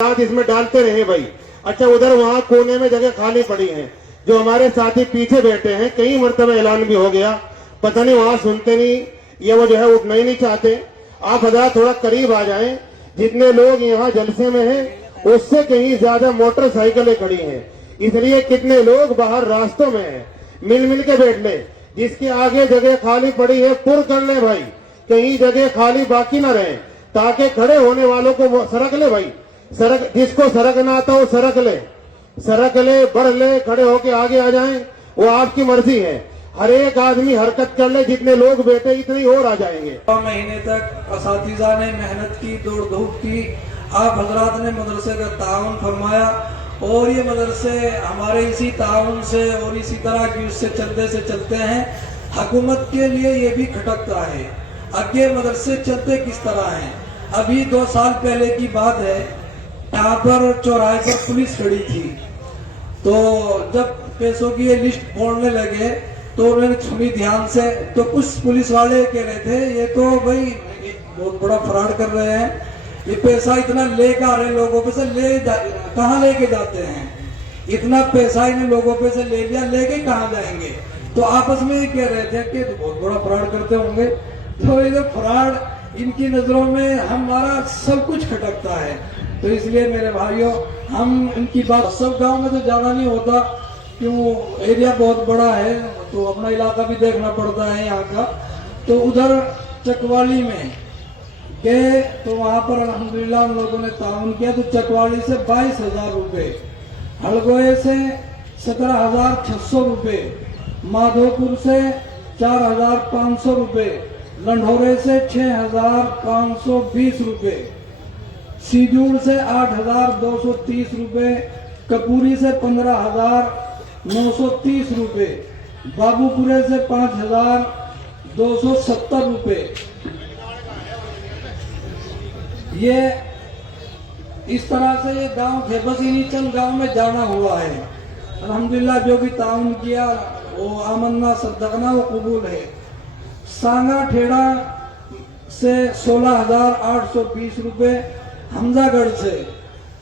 साथ इसमें डालते रहे भाई। अच्छा, उधर वहाँ कोने में जगह खाली पड़ी है, जो हमारे साथी पीछे बैठे हैं, कई मरतबा ऐलान भी हो गया, पता नहीं वहाँ सुनते नहीं, ये वो जो है उठना ही नहीं चाहते। आप हजरात थोड़ा करीब आ जाएं। जितने लोग यहाँ जलसे में हैं उससे कहीं ज्यादा मोटरसाइकिलें खड़ी हैं, इसलिए कितने लोग बाहर रास्तों में हैं। मिल मिल के बैठ ले, जिसके आगे जगह खाली पड़ी है पुर कर ले भाई, कहीं जगह खाली बाकी ना रहे, ताकि खड़े होने वालों को वो सरक ले भाई। सरक, जिसको सरकना आता हो सरक ले, बढ़ ले, खड़े होके आगे आ जाएं, वो आपकी मर्जी है। हर एक आदमी हरकत कर ले, जितने लोग बैठे इतने ही और आ जाएंगे। 9 महीने तक असातिज़ा ने मेहनत की, दौड़ धूप की, आप हजरात ने मदरसे का ताउन फरमाया, और ये मदरसे हमारे इसी ताउन से और इसी तरह की उससे चलते हैं। हुकूमत के लिए ये भी खटकता है, आगे मदरसे चलते किस तरह हैं। अभी 2 साल पहले की बात है, यहाँ पर चौराहे पर पुलिस खड़ी थी, तो जब पैसों की ये लिस्ट बोलने लगे तो मैंने सुनी ध्यान से, तो कुछ पुलिस वाले कह रहे थे ये तो भाई बहुत बड़ा फ्रॉड कर रहे हैं, ये पैसा इतना लेकर आ रहे लोगों पे से कहाँ लेके जाते हैं, इतना पैसा इन्हें लोगों पे से ले लिया, लेके कहाँ जाएंगे। तो आपस में ये कह रहे थे कि तो बहुत बड़ा फ्रॉड करते होंगे। तो ये फ्रॉड इनकी नजरों में हमारा सब कुछ खटकता है। तो इसलिए मेरे भाइयों, हम इनकी बात, सब गांव में तो जाना नहीं होता, क्यों एरिया बहुत बड़ा है, तो अपना इलाका भी देखना पड़ता है यहाँ का। तो उधर चकवाली में गए तो वहाँ पर अल्हम्दुलिल्लाह हम लोगों ने ताउन किया, तो चकवाली से 22,000 रुपये, हड़गोए से 17,600 रुपये, माधोपुर से 4,500 रुपये, लंढोरे से 6,520 रुपये, सीजूर से 8,230 रुपये, कपूरी से 15,930 रुपये, बाबूपुरे से 5,270 रुपये। ये इस तरह से ये गांव थे, बस इन्हीं चंद गांव में जाना हुआ है। अल्हम्दुलिल्लाह जो भी ताउन किया वो आमन्ना सद्दकना वो कबूल है। सांगा ठेड़ा से 16,820 रुपये, हमजागढ़ से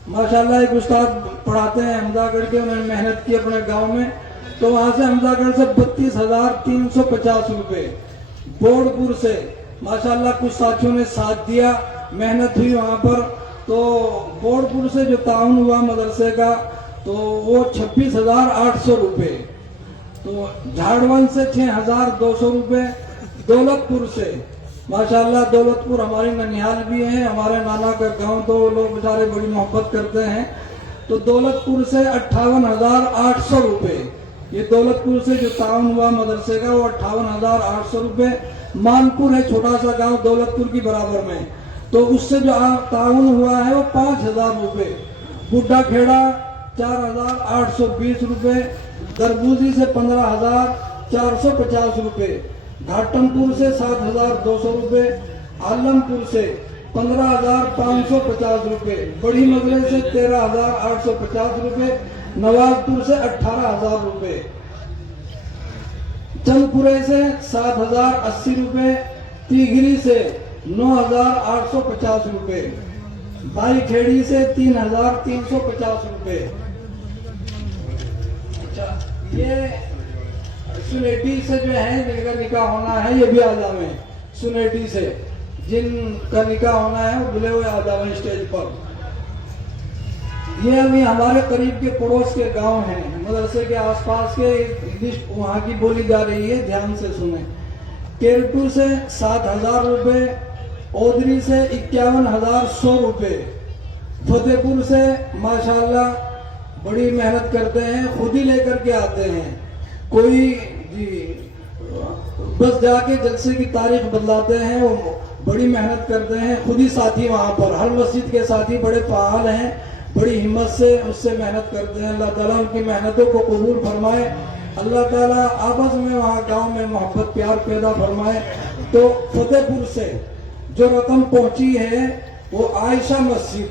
माशाल्लाह एक उस्ताद पढ़ाते हैं हमजागढ़ के, उन्होंने मेहनत की अपने गांव में, तो वहां से हमजागढ़ से 32,350 रुपये, बोर्डपुर से माशाल्लाह कुछ साथियों ने साथ दिया, मेहनत हुई वहां पर, तो बोर्डपुर से जो ताउन हुआ मदरसे का तो वो 26,800 रुपये, तो झाड़वन से 6,200 रुपये, दौलतपुर से माशाल्लाह, दौलतपुर हमारी ननिहाल भी है, हमारे नाना का गांव, तो लोग बेचारे बड़ी मोहब्बत करते हैं, तो दौलतपुर से 58,800 रुपये, ये दौलतपुर से जो ताउन हुआ मदरसे का वो 58,800 रुपये। मानपुर है छोटा सा गांव दौलतपुर की बराबर में, तो उससे जो ताउन हुआ है वो 5,000 रुपये, बुड्ढा खेड़ा 4,820 रुपये, दरबूजी से 15,450 रुपये, घाटमपुर से 7,200 रुपये, आलमपुर से 15,550 रुपये, बड़ी मगले से 13,850 रुपये, नवाजपुर से 18,000 रुपये, चंदपुरे से 7,080 रुपये, तीगरी से 9,850 रुपये, बाई खेड़ी से 3,350 रुपये। अच्छा, ये सुनेटी से जो है जिनका निकाह होना है ये भी आ जावे, सुनेटी से जिनका निकाह होना है वो बुले हुए आ जावे स्टेज पर। ये अभी हमारे करीब के पड़ोस के गांव हैं, मदरसे के आसपास के लिस्ट वहाँ की बोली जा रही है, ध्यान से सुने। केलटू से 7,000 रुपये, ओदरी से 51,100 रुपये, फतेहपुर से माशाल्लाह बड़ी मेहनत करते हैं, खुद ही लेकर के आते हैं, कोई जी बस जाके जलसे की तारीख बदलाते हैं, वो बड़ी मेहनत करते हैं, खुद ही साथी वहाँ पर, हर मस्जिद के साथी बड़े फाल हैं, बड़ी हिम्मत से उससे मेहनत करते हैं। अल्लाह ताला उनकी मेहनतों को कबूल फरमाए, अल्लाह ताला आपस में वहाँ गांव में मोहब्बत प्यार पैदा फरमाए। तो फतेहपुर से जो रकम पहुंची है वो आयशा मस्जिद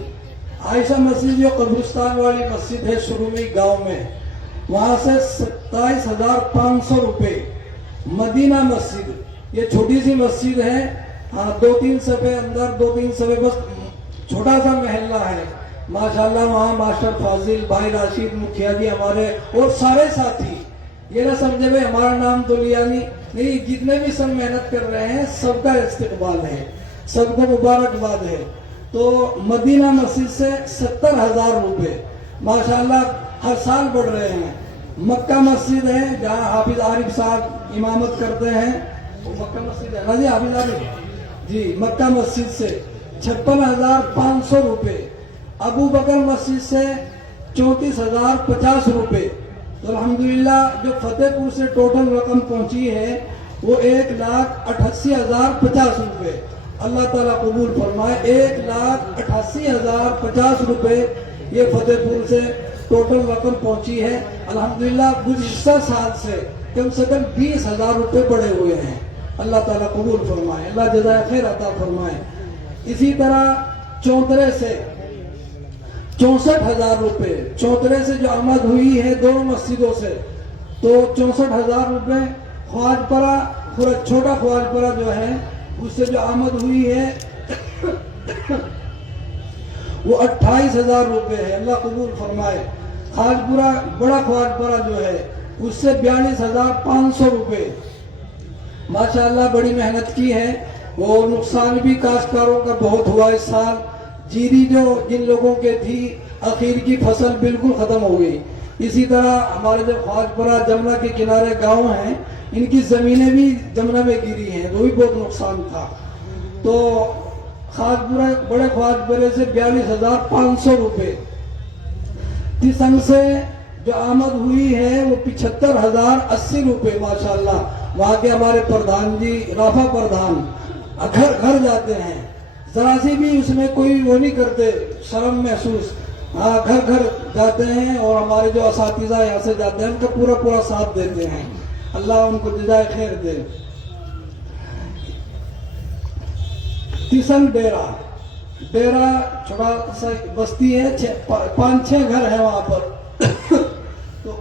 जो कब्रिस्तान वाली मस्जिद है सुरुमी गांव में, वहां से 27,500 रुपये, मदीना मस्जिद ये छोटी सी मस्जिद है, हाँ 2-3 सफे अंदर, 2-3 सफे बस, छोटा सा महल्ला है, माशाल्लाह वहाँ मास्टर फाजिल, भाई राशिद, मुखिया जी हमारे और सारे साथी, ये ना समझे भाई हमारा नाम तो लिया नहीं, जितने भी सब मेहनत कर रहे हैं सबका इस्तेकबाल है, सबको मुबारकबाद है। तो मदीना मस्जिद से 70,000 रुपए माशाल्लाह हर साल बढ़ रहे हैं। मक्का मस्जिद है जहाँ हाफिज आरिफ साहब इमामत करते हैं, वो मक्का मस्जिद है ना जी, हाफिज आरिफ जी, मक्का मस्जिद से 56,500 रुपए, अबू बकर मस्जिद से 34,050 रुपए। तो अल्हम्दुलिल्लाह जो फतेहपुर से टोटल रकम पहुंची है वो 1,88,050 रुपए। अल्लाह ताला कबूल फरमाए। 1,88,050 रुपए ये फतेहपुर से टोटल रकम पहुंची है। अल्हम्दुलिल्लाह गुज़िश्ता साल से कम 20,000 रुपए बढ़े हुए हैं। अल्लाह ताला कबूल फरमाए, अल्लाह जज़ाए खैर अता फरमाए। इसी तरह चौतरे से 64,000 रुपए, चौतरे से जो आमद हुई है दोनों मस्जिदों से, तो 64,000 रुपए। ख्वाजपरा, छोटा ख्वाजपरा जो है उससे जो आमद हुई है वो 28,000 रुपए है। अल्लाह कबूल फरमाए। खाजपुरा, बड़ा ख्वाजपरा जो है उससे 42,500 रुपए। माशाअल्लाह बड़ी मेहनत की है और नुकसान भी काश्तकारों का बहुत हुआ इस साल। जीरी जो जिन लोगों के थी आखिर की फसल बिल्कुल खत्म हो गई। इसी तरह हमारे जो ख्वाजपरा जमुना के किनारे गांव हैं इनकी जमीनें भी जमुना में गिरी हैं, वो भी बहुत नुकसान था। तो खाजपुरा, बड़े ख्वाजपरे से 42,500 रुपए। तिसंग से जो आमद हुई है वो 75,080 रुपए। माशाल्लाह वहाँ के हमारे प्रधान जी, राफा प्रधान, घर घर जाते हैं, जरा सी भी उसमें कोई वो नहीं करते, शर्म महसूस। हाँ, घर घर जाते हैं और हमारे जो असातिज़ा यहाँ से जाते हैं उनका पूरा पूरा साथ देते हैं। अल्लाह उनको जज़ाए खैर दे। तिसन डेरा, डेरा छोटा सा बस्ती है, 5-6 घर है वहां पर। तो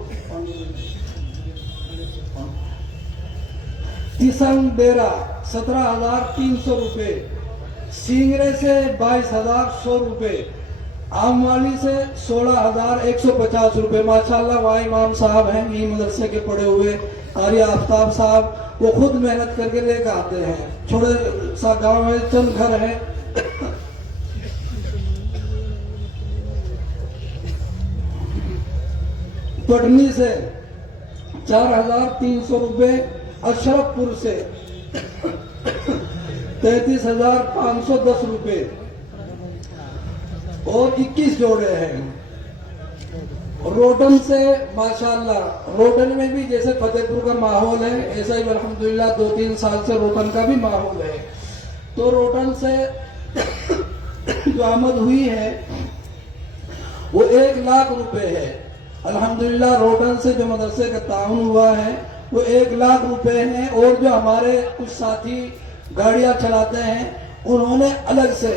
तिसन डेरा 17,300 रुपए। सिंगरे से 22,100 रुपए। आमवाली से 16,150 रुपए। माशाल्लाह वहाँ इमाम साहब हैं, यही मदरसे के पढ़े हुए कारी आफ्ताब साहब, वो खुद मेहनत करके लेकर आते हैं। छोटे सा गांव में चंद घर है। पटनी से 4,300 रुपए। अशरफपुर से 33,510 रुपए और 21 जोड़े हैं। रोटन से माशाल्लाह, रोटन में भी जैसे फतेहपुर का माहौल है ऐसा ही अल्हम्दुलिल्लाह 2-3 साल से रोटन का भी माहौल है। तो रोटन से जो आमद हुई है वो 1,00,000 रुपए है। अल्हम्दुलिल्लाह रोटन से जो मदरसे का ताउन हुआ है वो 1,00,000 रुपए है। और जो हमारे कुछ साथी गाड़ियां चलाते हैं उन्होंने अलग से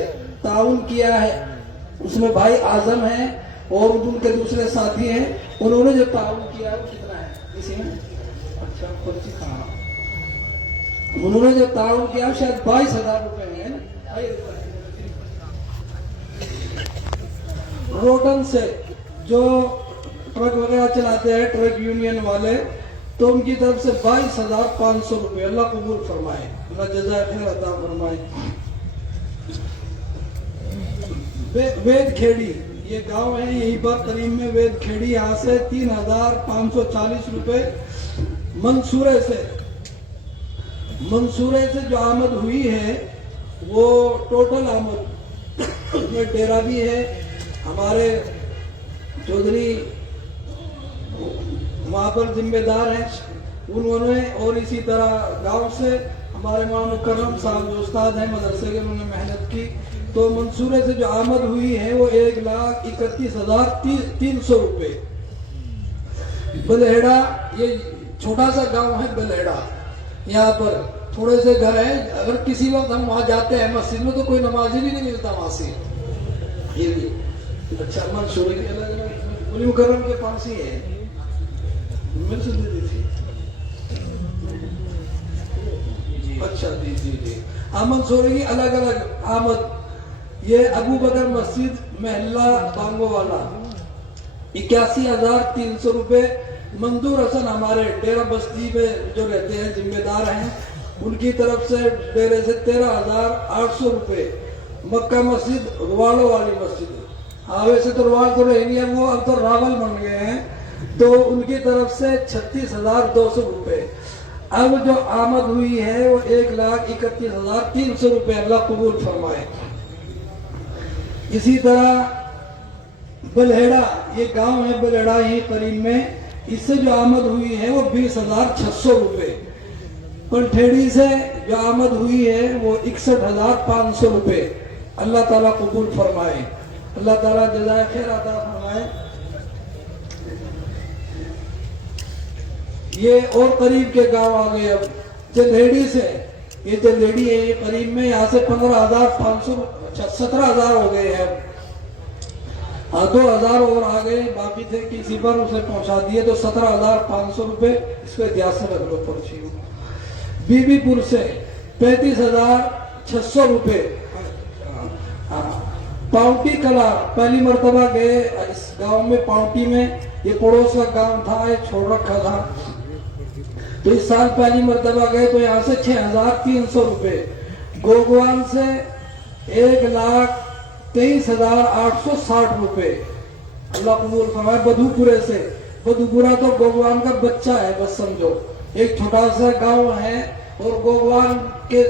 ताउन किया है, उसमें भाई आजम है और उनके दूसरे साथी हैं, उन्होंने जो ताउन किया है वो कितना है इसी में? अच्छा, पर्ची कहाँ? उन्होंने जो ताउन किया शायद 22,000 रुपए है ना। रोटन से जो ट्रक वगैरह चलाते हैं, ट्रक यूनियन वाले, तो उनकी तरफ से 22,500 रुपए। अल्लाह कबूल फरमाए, अल्लाह जज़ाए खैर अता फरमाए। वेद खेड़ी, ये गांव है यहीं पर करीब में वेद खेड़ी, यहाँ से 3,540 रुपए। मंसूरे से जो आमद हुई है वो टोटल आमद में डेरा भी है, हमारे चौधरी वहाँ पर जिम्मेदार हैं उन्होंने, और इसी तरह गांव से हमारे मौलाना मुकर्रम साहब जो उस्ताद हैं मदरसे के, उन्होंने मेहनत की। तो मंसूरे से जो आमद हुई है वो 1,31,300 रुपए। बलहेड़ा, ये छोटा सा गांव है बलहेड़ा, यहाँ पर थोड़े से घर हैं। अगर किसी वक्त हम वहाँ जाते हैं मस्जिद में तो कोई नमाजी भी नहीं मिलता वहां से। ये भी अच्छा मंसूरे के अलग मुकर्रम के पास ही है। अच्छा जी। आमद सोरे की अलग अलग आमद, ये अबू बकर मस्जिद महल्ला बांगो वाला 81,300 रुपए। मंजूर हसन हमारे डेरा बस्ती में जो रहते हैं जिम्मेदार हैं, उनकी तरफ से डेरे से 13,800 रुपए। मक्का मस्जिद रुवालो वाली मस्जिद, हाँ वैसे तो रुवाल तो रह नहीं है, वो अब तो रावल बन गए हैं, तो उनकी तरफ से 36,200 रुपए। अब जो आमद हुई है वो 1,31,300 रुपए। अल्लाह कबूल फरमाए। इसी तरह बलहेड़ा, ये गांव है बलहेड़ा यही करीब में, इससे जो आमद हुई है वो 20,600 रुपए। पंठेड़ी से जो आमद हुई है वो 61,500 रुपए। अल्लाह ताला कबूल फरमाए, अल्लाह ताला जज़ाए खैर अता फरमाए। ये और करीब के गांव आ गए। अब चंदेड़ी से, ये चंदेड़ी है ये करीब में, यहाँ से 15,500 17,000 हो गए हैं। हाँ 2,000 और आ गए, बाकी थे किसी पर उसे पहुंचा दिए, तो 17,500 रुपए। इसको ध्यान से रख लो पर्ची। बीबीपुर से 35,600 रुपए। पाउटी कला पहली मर्तबा गए इस गांव में, पाउटी में, ये पड़ोस का गांव था, ये छोड़ रखा था, तो इस साल पहली मर्तबा गए, तो यहाँ से 6,300 रुपए। गोगवान से 1,23,860 रुपए। अल्लाह कबूल फरमाए। बधुपुरे से, बधुपुरा तो गोगवान का बच्चा है, बस समझो एक छोटा सा गांव है, और गोगवान के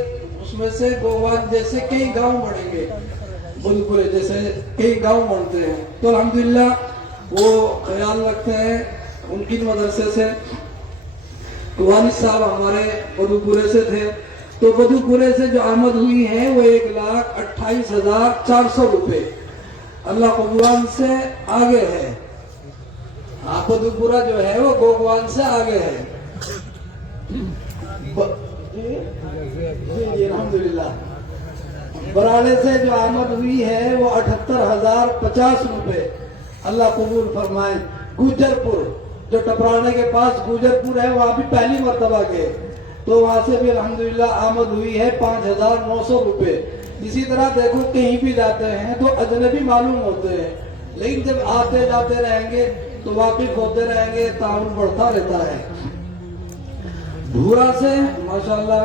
उसमें से गोगवान जैसे कई गांव बढ़ेंगे, बधुपुरे जैसे कई गांव बनते हैं। तो अल्हम्दुलिल्लाह वो ख्याल रखते हैं उनकी मदरसे से। वालिद साहब हमारे बधुपुरे से थे, तो बधुपुरे से जो आमद हुई है वो 1,28,400 रुपए। अल्लाह गोगवान से आगे है, बधुपुरा जो है वो गोगवान से आगे है। अल्हम्दुलिल्लाह। बराड़े से जो आमद हुई है वो 78,050 रुपए। अल्लाह कबूल फरमाए। गुजरपुर, जो टपराने के पास गुजरपुर है, वहां भी पहली मर्तबा गए, तो वहां से भी अल्हम्दुलिल्लाह आमद हुई है 5,900 रुपए। इसी तरह देखो कहीं भी जाते हैं तो अजनबी मालूम होते हैं, लेकिन जब आते जाते रहेंगे तो वाकिफ होते रहेंगे, ताउन बढ़ता रहता है। भूरा से माशाल्लाह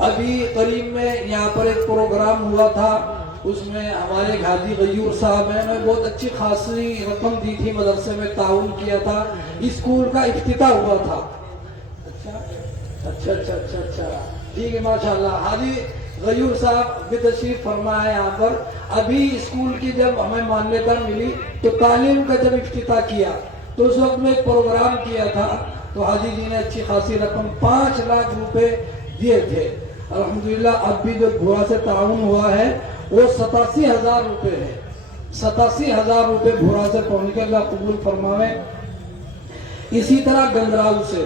अभी करीब में यहाँ पर एक प्रोग्राम हुआ था, उसमें हमारे हाजी गयूर साहब हैं, उन्होंने बहुत अच्छी खासी रकम दी थी, मदरसे में ताउन किया था, स्कूल का इफ्तिताह हुआ था। अच्छा ठीक है माशाल्लाह। हाजी गयूर साहब भी तशरीफ फरमा है यहाँ पर। अभी स्कूल की जब हमें मान्यता मिली तो तालीम का जब इफ्तिताह किया तो उस वक्त में एक प्रोग्राम किया था, तो हाजी जी ने अच्छी खासी रकम 5 लाख रुपए दिए थे। अल्हम्दुलिल्लाह अब भी जो भूरा से ताउन हुआ है वो 87,000 रुपए है। 87,000 रुपए भूरा से पहुंच के अल्लाह कबूल फरमावे। इसी तरह गंदराऊ से,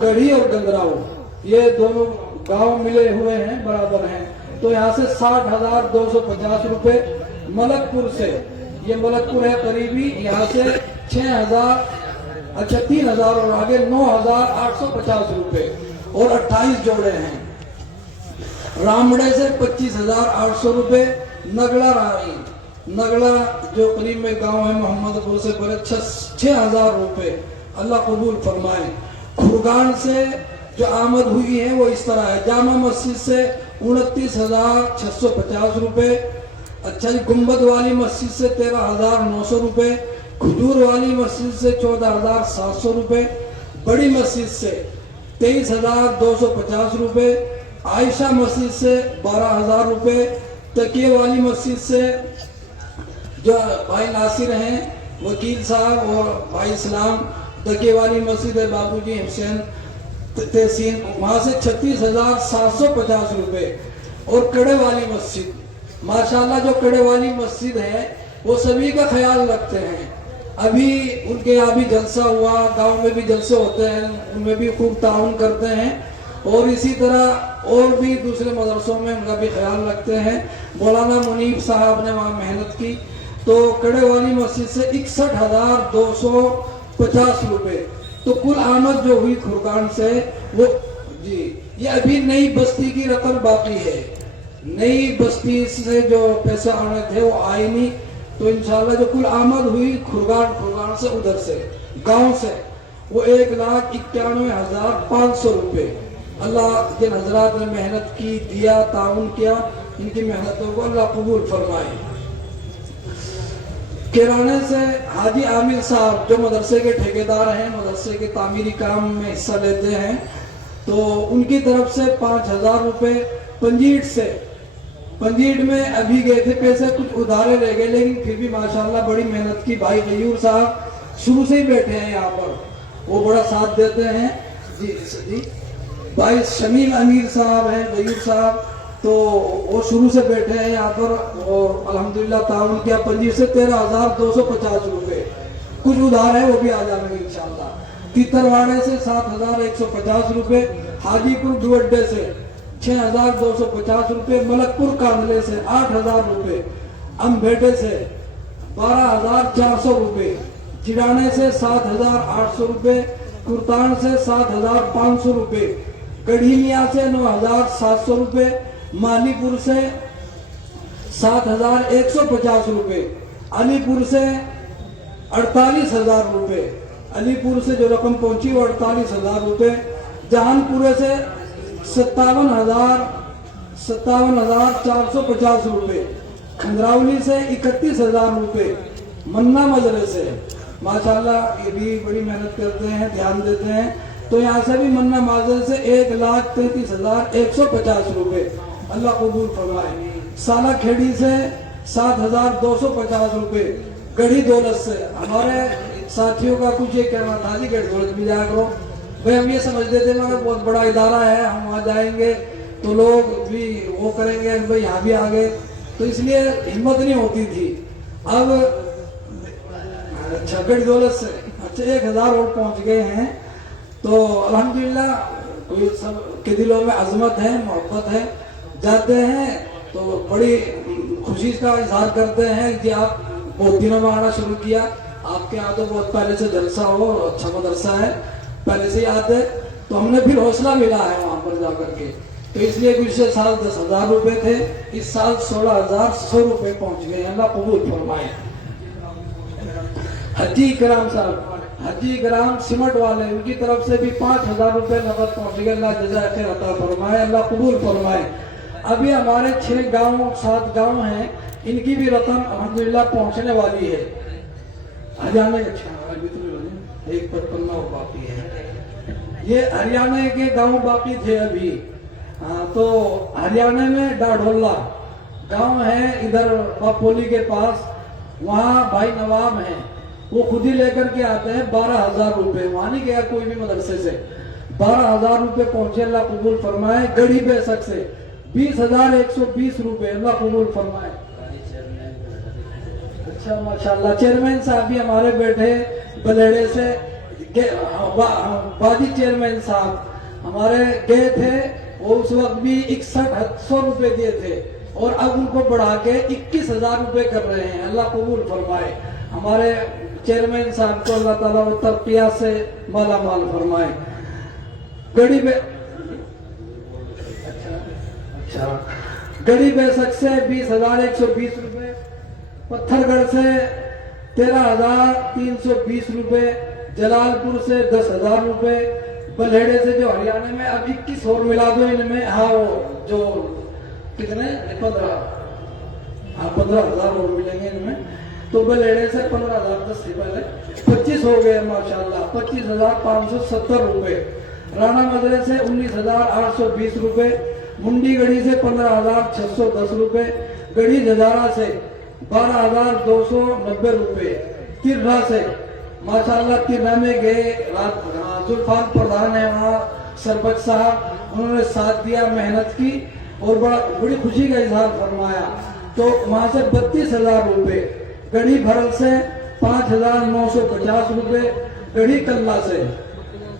गढ़ी और गंदराऊ ये दोनों गांव मिले हुए हैं, बराबर हैं, तो यहाँ से 60,250 रुपए। मलकपुर से, ये मलकपुर है करीबी, यहाँ से 3,000 और आगे 9,850 रुपए और 28 जोड़े हैं। रामड़े से 25,800 रुपए। नगड़ा रानी, नगड़ा जो करीब में गांव है मोहम्मदपुर से परे 6,000 रुपए। अल्लाह कबूल फरमाए। खुरगान से जो आमद हुई है वो इस तरह है। जामा मस्जिद से 29,650 रुपए। अच्छा जी, गुम्बद वाली मस्जिद से 13,900 रुपए। खजूर वाली मस्जिद से 14,700 रुपए। बड़ी मस्जिद से 23,250 रुपए। आयशा मस्जिद से 12,000 रुपए। तकिए वाली मस्जिद से जो भाई नासिर हैं वकील साहब और भाई इस्लाम, तकिए वाली मस्जिद है बाबूजी हुसैन तहसीन, वहां से 36,750 रुपए। और कड़े वाली मस्जिद, माशाल्लाह जो कड़े वाली मस्जिद है वो सभी का ख्याल रखते हैं। अभी उनके यहाँ भी जलसा हुआ, गांव में भी जलसे होते हैं, उनमें भी खूब ताउन करते हैं, और इसी तरह और भी दूसरे मदरसों में उनका भी ख्याल रखते हैं। मौलाना मुनीब साहब ने वहाँ मेहनत की, तो कड़े वाली मस्जिद से 61,250 रुपए। तो कुल आमद जो हुई खुरगान से वो जी, ये अभी नई बस्ती की रकम बाकी है, नई बस्ती से जो पैसे आने थे वो आए नहीं, तो इंशाल्लाह जो कुल आमद हुई खुरगान से उधर से गांव से वो 1,91,500 रुपए। अल्लाह जिन हजरात ने मेहनत की, दिया, ताउन किया, इनकी मेहनतों को अल्लाह कबूल फरमाए। किराने से हाजी आमिर साहब जो मदरसे के ठेकेदार हैं, मदरसे के तामीरी काम में हिस्सा लेते हैं, तो उनकी तरफ से 5,000 रुपए पंजीट से, पंजीट में अभी गए थे पैसे, कुछ उधारे रह गए, लेकिन फिर भी माशाल्लाह बड़ी मेहनत की। भाई गयूर साहब शुरू से ही बैठे हैं यहाँ पर, वो बड़ा साथ देते हैं जी। भाई शमीम अमीर साहब हैं, गयूर साहब, तो वो शुरू से बैठे हैं यहाँ पर और अल्हम्दुलिल्लाह ताउन किया। पंजीर से 13,250 रुपए, कुछ उधार है वो भी आ जाएंगे इंशाल्लाह। तीतरवाड़े से 7,150 रुपए, हाजीपुर दुअड्डे से 6,250 रुपए, मलकपुर कांदले से 8,000 रुपए, अम्बेडे से 12,400 रुपए, जिराने से 7,800 रुपए, कुर्तान से 7,500 रुपए, गढ़ीमिया से 9,700 रुपए, मालीपुर से 7,150 रुपए, अलीपुर से 48,000 रुपए, अलीपुर से जो रकम पहुंची वो 48,000 रुपए, जहानपुर से 57,450 रुपए, खंडरावली से 31,000 रुपए, मन्ना मजरे से माशाल्लाह ये भी बड़ी मेहनत करते हैं, ध्यान देते हैं, तो यहाँ से भी मन्ना माजरे से 1,33,150 रुपए, अल्लाह कबूल फरमाए। साला खेड़ी से 7,250 रुपए, गढ़ी दौलत से हमारे साथियों का कुछ ये कहना था जी गढ़ी दौलत में जाया करो। भाई हम ये समझते थे मगर बहुत बड़ा इदारा है, हम वहाँ जाएंगे तो लोग भी वो करेंगे, भाई यहाँ भी आ गए, तो इसलिए हिम्मत नहीं होती थी। अब अच्छा गढ़ी दौलत से अच्छा 1,000 और पहुँच गए हैं, तो अल्हम्दुलिल्लाह कोई सब के दिलों में अजमत है, मोहब्बत है, जाते हैं तो बड़ी खुशी का इजहार करते हैं कि आप बहुत दिनों में आना शुरू किया, आपके यहाँ तो बहुत पहले से जलसा हो, अच्छा मदरसा है, पहले से याद है, तो हमने फिर हौसला मिला है वहाँ पर जाकर के। तो इसलिए पिछले साल 10,000 रुपए थे, इस साल 16,100 रुपए पहुँच गए, अल्लाह कबूल फरमाए। हजी कराम साहब, हजी कराम सिमट वाले, उनकी तरफ से भी 5,000 रुपए नकद पहुँच गए, अल्लाह जज़ा खैर अता फरमाए, अल्लाह कबूल फरमाए। अभी हमारे 6 गाँव 7 गाँव हैं, इनकी भी रकम अल्हम्दुलिल्लाह पहुंचने वाली है। हरियाणा एक 55 बाकी है, ये हरियाणा के गांव बाकी थे अभी। हाँ, तो हरियाणा में डाढोला गांव है इधर बापोली के पास, वहाँ भाई नवाब हैं, वो खुद ही लेकर के आते हैं 12,000 रुपए, वहाँ नहीं गया कोई भी मदरसे से, 12,000 रुपए पहुंचे, अल्लाह कबूल फरमाए। गढ़ी बेसक से 20,120 रुपए, अल्लाह कबूल फरमाए। अच्छा माशाल्लाह, चेयरमैन साहब भी हमारे बैठे बलेड़े से, बाजी चेयरमैन साहब हमारे गए थे, वो उस वक्त भी 6100 रुपए दिए थे और अब उनको बढ़ा के 21,000 रुपए कर रहे हैं, अल्लाह कबूल फरमाए। हमारे चेयरमैन साहब को अल्लाह ताला तरक्कियात से माला माल फरमाए। गढ़ी गढ़ी बेसक से 20,120 रुपए, पत्थरगढ़ से 13,320 रुपए, जलालपुर से 10,000 रुपए, बलहेड़े से जो हरियाणा में अब 21 और मिला दो इनमें, हाँ वो जो कितने 15,000 और मिलेंगे इनमें, तो बलहेड़े से 15,000 10 से पहले 25 हो गए माशाल्लाह, 25,570 रुपए, राणा मजरे से 19,820 रुपए, मुंडी गढ़ी से 15,610 रुपए, गढ़ी जजारा से 12,290 रुपए, तिररा से माशाल्लाह तिररा में गए, जुल्फान प्रधान है वहाँ सरपंच साहब, उन्होंने साथ दिया, मेहनत की और बड़ी खुशी का इजहार फरमाया, तो वहाँ से 32,000 रुपए, गढ़ी भरल से 5,950 रुपए, गढ़ी कल्ला से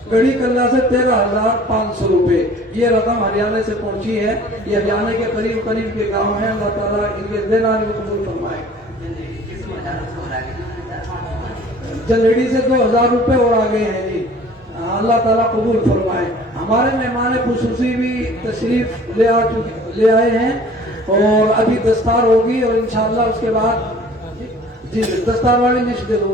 13,500 रुपए, ये रकम हरियाणा से पहुंची है। ये हरियाणा के करीब करीब के गांव हैं, अल्लाह ताला इनके देना कबूल फरमाए। जलेड़ी से 2,000 रुपए और आ गए हैं जी, अल्लाह ताला कबूल फरमाए। हमारे मेहमान खुसूसी भी तशरीफ ले आए हैं, और अभी दस्तार होगी और इंशाल्लाह उसके बाद जी दस्तार वाली लिस्ट दे दो।